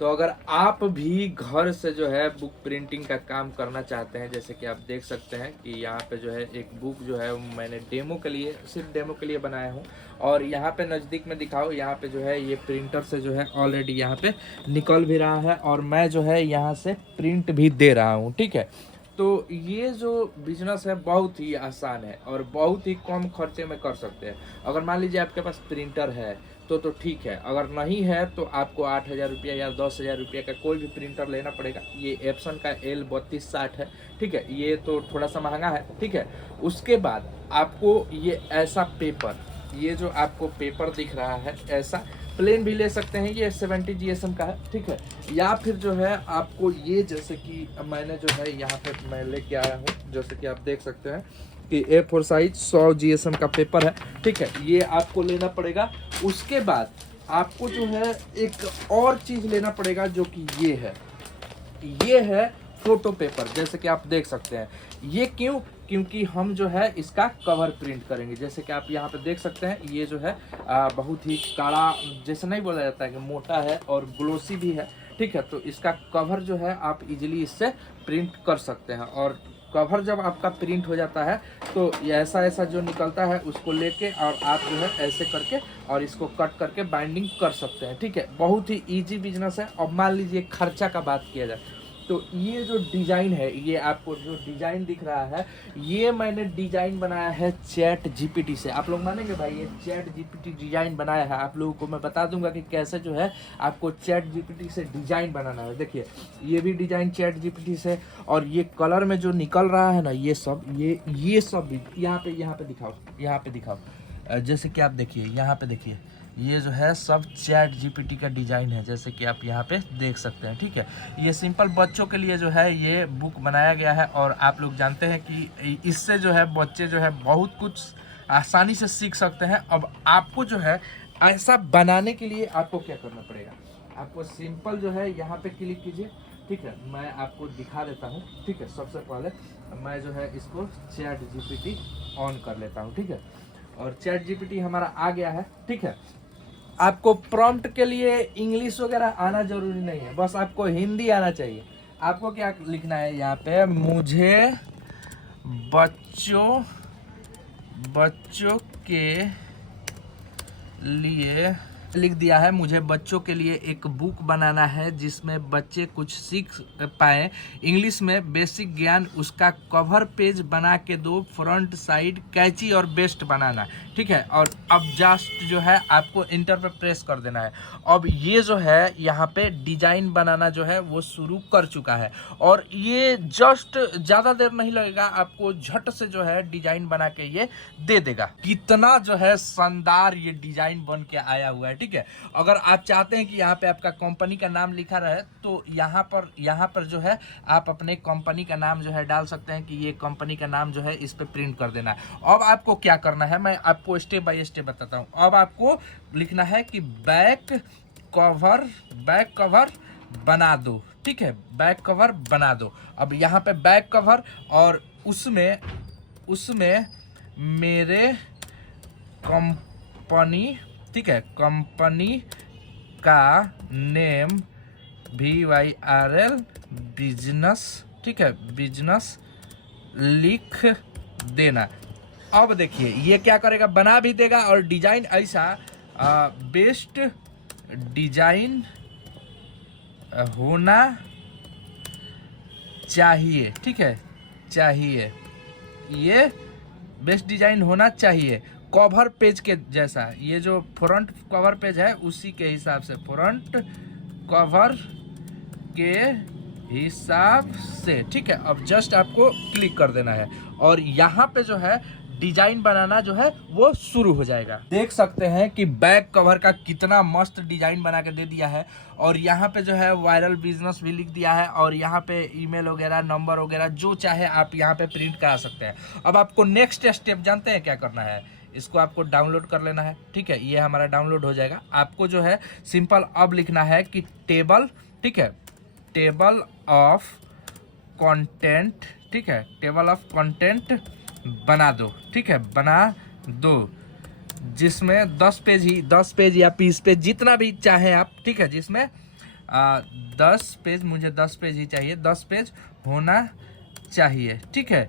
तो अगर आप भी घर से जो है बुक प्रिंटिंग का काम करना चाहते हैं, जैसे कि आप देख सकते हैं कि यहाँ पे जो है एक बुक जो है मैंने डेमो के लिए, सिर्फ डेमो के लिए बनाया हूँ। और यहाँ पे नज़दीक में दिखाओ, यहाँ पे जो है ये प्रिंटर से जो है ऑलरेडी यहाँ पे निकल भी रहा है और मैं जो है यहाँ से प्रिंट भी दे रहा हूँ, ठीक है। तो ये जो बिजनेस है बहुत ही आसान है और बहुत ही कम खर्चे में कर सकते हैं। अगर मान लीजिए आपके पास प्रिंटर है तो ठीक है, अगर नहीं है तो आपको 8,000 रुपया या 10,000 रुपये का कोई भी प्रिंटर लेना पड़ेगा। ये एप्सन का L3260 है, ठीक है, ये तो थोड़ा सा महंगा है, ठीक है। उसके बाद आपको ये ऐसा पेपर, ये जो आपको पेपर दिख रहा है ऐसा प्लेन भी ले सकते हैं, ये 70 GSM का है, ठीक है। या फिर जो है आपको ये, जैसे कि मैंने जो है यहाँ पे मैं लेके आया हूँ, जैसे कि आप देख सकते हैं कि A4 साइज 100 GSM का पेपर है, ठीक है, ये आपको लेना पड़ेगा। उसके बाद आपको जो है एक और चीज़ लेना पड़ेगा जो कि ये है फोटो पेपर, जैसे कि आप देख सकते हैं। ये क्यों? क्योंकि हम जो है इसका कवर प्रिंट करेंगे। जैसे कि आप यहाँ पे देख सकते हैं, ये जो है बहुत ही कड़ा, जैसे नहीं बोला जाता है कि मोटा है और ग्लोसी भी है, ठीक है। तो इसका कवर जो है आप इजीली इससे प्रिंट कर सकते हैं। और कवर जब आपका प्रिंट हो जाता है तो ऐसा जो निकलता है उसको लेके और आप जो है ऐसे करके और इसको कट करके बाइंडिंग कर सकते हैं, ठीक है। बहुत ही इजी बिजनेस है। अब मान लीजिए खर्चा का बात किया जाए तो ये जो डिज़ाइन है, ये आपको जो डिज़ाइन दिख रहा है, ये मैंने डिज़ाइन बनाया है ChatGPT से। आप लोग मानेंगे भाई, ये ChatGPT डिज़ाइन बनाया है। आप लोगों को मैं बता दूंगा कि कैसे जो है आपको ChatGPT से डिज़ाइन बनाना है। देखिए, ये भी डिज़ाइन ChatGPT से, और ये कलर में जो निकल रहा है ना, ये सब भी यहाँ पे दिखाओ। जैसे कि आप देखिए, यहाँ पे देखिए, ये जो है सब ChatGPT का डिज़ाइन है, जैसे कि आप यहाँ पे देख सकते हैं, ठीक है। ये सिंपल बच्चों के लिए जो है ये बुक बनाया गया है, और आप लोग जानते हैं कि इससे जो है बच्चे जो है बहुत कुछ आसानी से सीख सकते हैं। अब आपको जो है ऐसा बनाने के लिए आपको क्या करना पड़ेगा, आपको सिंपल जो है यहाँ पे क्लिक कीजिए, ठीक है। मैं आपको दिखा देता हूँ, ठीक है। सबसे पहले मैं जो है इसको ChatGPT ऑन कर लेता हूँ, ठीक है। और ChatGPT हमारा आ गया है, ठीक है। आपको प्रॉम्प्ट के लिए इंग्लिश वगैरह आना जरूरी नहीं है, बस आपको हिंदी आना चाहिए। आपको क्या लिखना है यहाँ पे, मुझे बच्चों के लिए लिख दिया है। मुझे बच्चों के लिए एक बुक बनाना है जिसमें बच्चे कुछ सीख पाएँ इंग्लिश में, बेसिक ज्ञान। उसका कवर पेज बना के दो, फ्रंट साइड कैची और बेस्ट बनाना, ठीक है। और अब जस्ट जो है आपको इंटर पे प्रेस कर देना है। अब ये जो है यहाँ पे डिजाइन बनाना जो है वो शुरू कर चुका है, और ये जस्ट ज़्यादा देर नहीं लगेगा, आपको झट से जो है डिजाइन बना के ये दे देगा। कितना जो है शानदार ये डिजाइन बन के आया हुआ है, ठीक है। अगर आप चाहते हैं कि यहाँ पे आपका कंपनी का नाम लिखा रहे तो यहाँ पर जो है आप अपने कंपनी का नाम जो है डाल सकते हैं कि ये कंपनी का नाम जो है इस पे प्रिंट कर देना है। अब आपको क्या करना है, मैं आपको स्टेप बाय स्टेप बताता हूँ। अब आपको लिखना है कि बैक कवर बना दो, ठीक है, बैक कवर बना दो। अब यहाँ पे बैक कवर, और उसमें मेरे कंपनी, ठीक है, कंपनी का नेम VYRL बिजनेस, ठीक है, बिजनेस लिख देना। अब देखिए ये क्या करेगा, बना भी देगा, और डिजाइन ऐसा बेस्ट डिजाइन होना चाहिए, ठीक है, चाहिए, ये बेस्ट डिजाइन होना चाहिए कवर पेज के जैसा। ये जो फ्रंट कवर पेज है उसी के हिसाब से, फ्रंट कवर के हिसाब से, ठीक है। अब जस्ट आपको क्लिक कर देना है और यहाँ पे जो है डिजाइन बनाना जो है वो शुरू हो जाएगा। देख सकते हैं कि बैक कवर का कितना मस्त डिजाइन बना के दे दिया है, और यहाँ पे जो है वायरल बिजनेस भी लिख दिया है, और यहाँ पे ईमेल वगैरह, नंबर वगैरह जो चाहे आप यहाँ पे प्रिंट करा सकते हैं। अब आपको नेक्स्ट स्टेप जानते हैं क्या करना है, इसको आपको डाउनलोड कर लेना है, ठीक है। ये हमारा डाउनलोड हो जाएगा। आपको जो है सिंपल अब लिखना है कि टेबल, ठीक है, टेबल ऑफ कंटेंट, ठीक है, टेबल ऑफ कंटेंट बना दो, ठीक है, बना दो, जिसमें 10 पेज या 20 पेज जितना भी चाहे आप, ठीक है, जिसमें 10 पेज, मुझे 10 पेज ही चाहिए, 10 पेज होना चाहिए, ठीक है।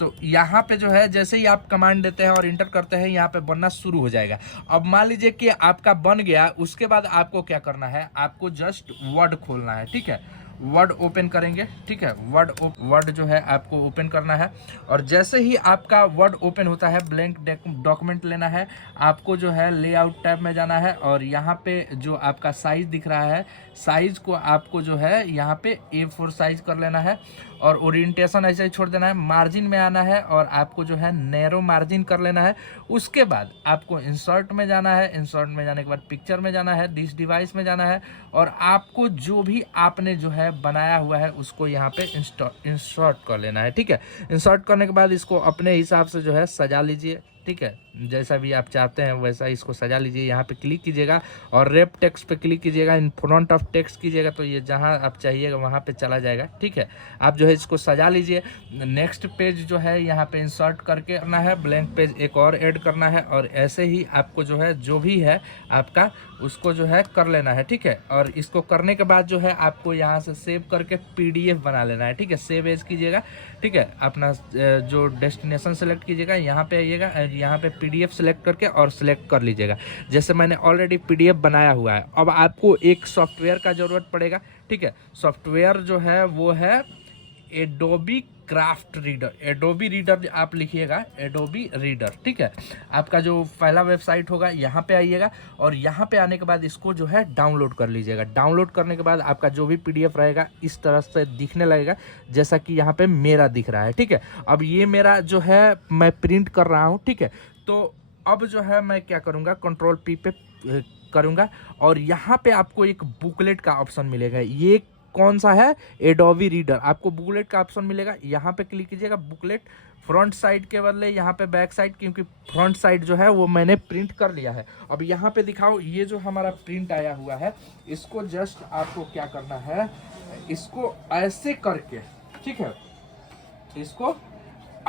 तो यहाँ पे जो है जैसे ही आप कमांड देते हैं और इंटर करते हैं, यहाँ पे बनना शुरू हो जाएगा। अब मान लीजिए कि आपका बन गया, उसके बाद आपको क्या करना है, आपको जस्ट वर्ड खोलना है, ठीक है। वर्ड ओपन करेंगे, ठीक है। वर्ड जो है आपको ओपन करना है, और जैसे ही आपका वर्ड ओपन होता है, ब्लैंक डॉक्यूमेंट लेना है आपको, जो है लेआउट टैब में जाना है, और यहाँ पे जो आपका साइज दिख रहा है, साइज को आपको जो है यहाँ पे A4 साइज कर लेना है, और ओरिएंटेशन ऐसे ही छोड़ देना है। मार्जिन में आना है और आपको जो है नैरो मार्जिन कर लेना है। उसके बाद आपको इंसर्ट में जाना है, इंसर्ट में जाने के बाद पिक्चर में जाना है, दिस डिवाइस में जाना है, और आपको जो भी आपने जो है बनाया हुआ है उसको यहाँ पे इंसर्ट कर लेना है, ठीक है। इंसर्ट करने के बाद इसको अपने हिसाब से जो है सजा लीजिए, ठीक है। जैसा भी आप चाहते हैं वैसा इसको सजा लीजिए। यहाँ पे क्लिक कीजिएगा और रैप टेक्स्ट पे क्लिक कीजिएगा, इन फ्रंट ऑफ टेक्स्ट कीजिएगा, तो ये जहाँ आप चाहिएगा वहाँ पे चला जाएगा, ठीक है। आप जो है इसको सजा लीजिए। नेक्स्ट पेज जो है यहाँ पे इंसर्ट करके करना है, ब्लैंक पेज एक और ऐड करना है, और ऐसे ही आपको जो है जो भी है आपका उसको जो है कर लेना है, ठीक है। और इसको करने के बाद जो है आपको यहाँ से सेव करके PDF बना लेना है, ठीक है। सेव एज कीजिएगा, ठीक है। अपना जो डेस्टिनेशन सेलेक्ट कीजिएगा, यहाँ पे आइएगा, यहाँ पे PDF सेलेक्ट करके और सेलेक्ट कर लीजिएगा। जैसे मैंने ऑलरेडी PDF बनाया हुआ है। अब आपको एक सॉफ्टवेयर का ज़रूरत पड़ेगा, ठीक है। सॉफ्टवेयर जो है वो है Adobe craft reader. Adobe reader आप लिखिएगा, एडोबी रीडर, ठीक है। आपका जो पहला वेबसाइट होगा यहाँ पे आइएगा, और यहाँ पे आने के बाद इसको जो है डाउनलोड कर लीजिएगा। डाउनलोड करने के बाद आपका जो भी PDF रहेगा इस तरह से दिखने लगेगा, जैसा कि यहाँ पे मेरा दिख रहा है, ठीक है। अब ये मेरा जो है मैं प्रिंट कर रहा हूँ, ठीक है। तो अब जो है मैं क्या करूँगा, कंट्रोल P पे करूँगा, और यहाँ पे आपको एक बुकलेट का ऑप्शन मिलेगा। ये कौन सा है, एडोबी रीडर। आपको बुकलेट का ऑप्शन मिलेगा, यहाँ पे क्लिक कीजिएगा। बुकलेट फ्रंट साइड के बदले यहाँ पे बैक साइड, क्योंकि फ्रंट साइड जो है वो मैंने प्रिंट कर लिया है। अब यहाँ पे दिखाओ, ये जो हमारा प्रिंट आया हुआ है, इसको जस्ट आपको क्या करना है, इसको ऐसे करके, ठीक है, इसको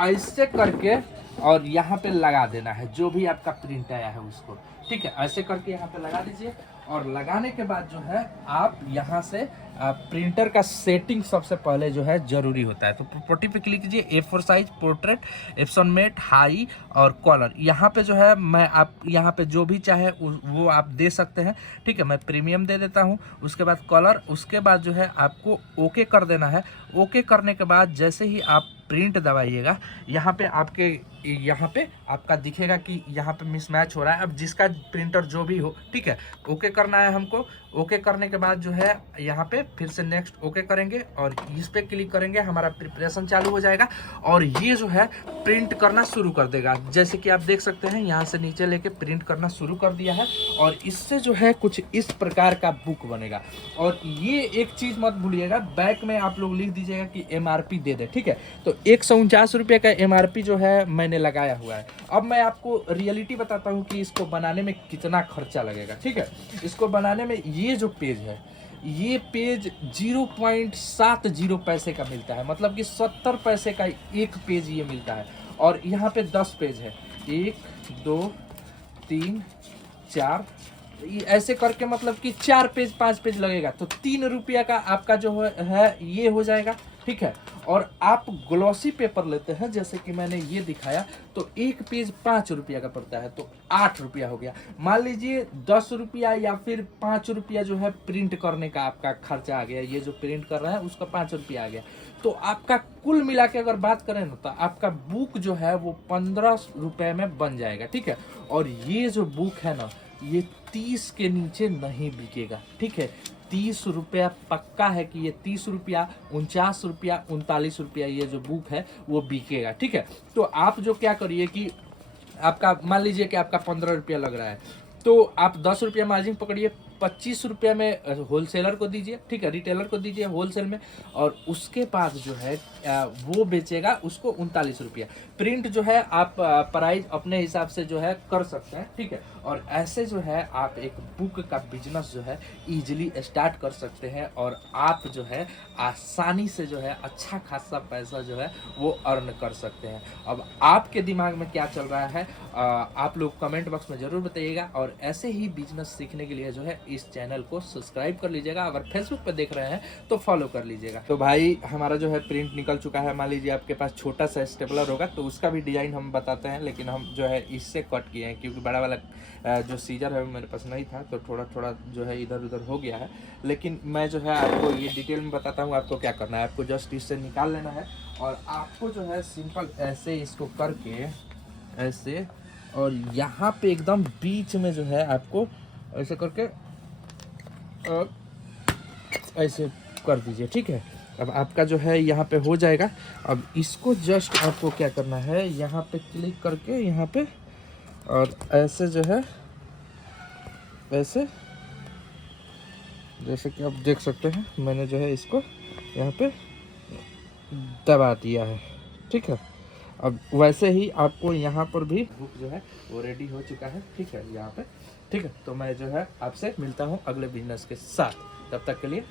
ऐसे करके और यहाँ पे लगा देना है, जो भी आपका प्रिंट आया है उसको, ठीक है। ऐसे करके यहाँ पे लगा दीजिए, और लगाने के बाद जो है आप यहाँ से प्रिंटर का सेटिंग सबसे पहले जो है ज़रूरी होता है। तो प्रॉपर्टी पे क्लिक कीजिए, A4 size, portrait, Epson matte, high और कलर। यहाँ पे जो है मैं आप यहाँ पे जो भी चाहे वो आप दे सकते हैं, ठीक है। मैं प्रीमियम दे देता हूँ। उसके बाद कलर, उसके बाद जो है आपको ओके कर देना है। ओके करने के बाद जैसे ही आप प्रिंट दबाइएगा, यहाँ पे आपका दिखेगा कि यहाँ पे मिसमैच हो रहा है। अब जिसका प्रिंटर जो भी हो, ठीक है, ओके करना है हमको। ओके करने के बाद जो है यहाँ पे फिर से नेक्स्ट ओके करेंगे, और इस पे क्लिक करेंगे, हमारा प्रिपरेशन चालू हो जाएगा, और ये जो है प्रिंट करना शुरू कर देगा। जैसे कि आप देख सकते हैं, यहाँ से नीचे लेके प्रिंट करना शुरू कर दिया है, और इससे जो है कुछ इस प्रकार का बुक बनेगा। और ये एक चीज़ मत भूलिएगा, बैक में आप लोग लिख दीजिएगा कि MRP दे दे, ठीक है। तो 149 रुपये का MRP जो है मैंने लगाया हुआ है। अब मैं आपको रियलिटी बताता हूँ कि इसको बनाने में कितना खर्चा लगेगा, ठीक है। इसको बनाने में ये जो पेज है, ये पेज 0.70 पैसे का मिलता है, मतलब कि 70 पैसे का एक पेज ये मिलता है। और यहाँ पे 10 पेज है, 1 2 3 4, ऐसे करके मतलब कि 4 पेज 5 पेज लगेगा, तो 3 रुपया का आपका जो है ये हो जाएगा, ठीक है। और आप ग्लॉसी पेपर लेते हैं, जैसे कि मैंने ये दिखाया, तो एक पेज 5 रुपया का पड़ता है, तो 8 रुपया हो गया। मान लीजिए 10 रुपया या फिर 5 रुपया जो है प्रिंट करने का आपका खर्चा आ गया, ये जो प्रिंट कर रहा है उसका 5 रुपया आ गया। तो आपका कुल मिला के अगर बात करें ना, तो आपका बुक जो है वो 15 रुपये में बन जाएगा, ठीक है। और ये जो बुक है ना, ये 30 के नीचे नहीं बिकेगा, ठीक है। 30 रुपया पक्का है कि ये 30 रुपया, 49 रुपया, 39 रुपया ये जो बुक है वो बिकेगा, ठीक है। तो आप जो क्या करिए कि आपका मान लीजिए कि आपका 15 रुपया लग रहा है, तो आप 10 रुपया मार्जिन पकड़िए, 25 रुपया में होलसेलर को दीजिए, ठीक है, रिटेलर को दीजिए होलसेल में, और उसके बाद जो है वो बेचेगा उसको 39 रुपया। प्रिंट जो है आप प्राइस अपने हिसाब से जो है कर सकते हैं, ठीक है। और ऐसे जो है आप एक बुक का बिजनेस जो है ईजिली स्टार्ट कर सकते हैं, और आप जो है आसानी से जो है अच्छा खासा पैसा जो है वो अर्न कर सकते हैं। अब आपके दिमाग में क्या चल रहा है, आप लोग कमेंट बॉक्स में ज़रूर बताइएगा। और ऐसे ही बिजनेस सीखने के लिए जो है इस चैनल को सब्सक्राइब कर लीजिएगा। अगर फेसबुक पर देख रहे हैं तो फॉलो कर लीजिएगा। तो भाई हमारा जो है प्रिंट निकल चुका है। मान लीजिए आपके पास छोटा सा स्टेपलर होगा तो उसका भी डिज़ाइन हम बताते हैं, लेकिन हम जो है इससे कट किए हैं क्योंकि बड़ा वाला जो सीजर है वो मेरे पास नहीं था, तो थोड़ा थोड़ा जो है इधर उधर हो गया है। लेकिन मैं जो है आपको ये डिटेल में बताता हूँ आपको क्या करना है। आपको जस्ट इससे निकाल लेना है और आपको जो है सिंपल ऐसे इसको करके ऐसे, और यहाँ पे एकदम बीच में जो है आपको ऐसे करके और ऐसे कर दीजिए, ठीक है। अब आपका जो है यहाँ पे हो जाएगा। अब इसको जस्ट आपको क्या करना है, यहाँ पे क्लिक करके यहाँ पे और ऐसे जो है ऐसे, जैसे कि आप देख सकते हैं मैंने जो है इसको यहाँ पे दबा दिया है, ठीक है। अब वैसे ही आपको यहाँ पर भी बुक जो है वो रेडी हो चुका है, ठीक है यहाँ पे, ठीक है। तो मैं जो है आपसे मिलता हूँ अगले बिजनेस के साथ, तब तक के लिए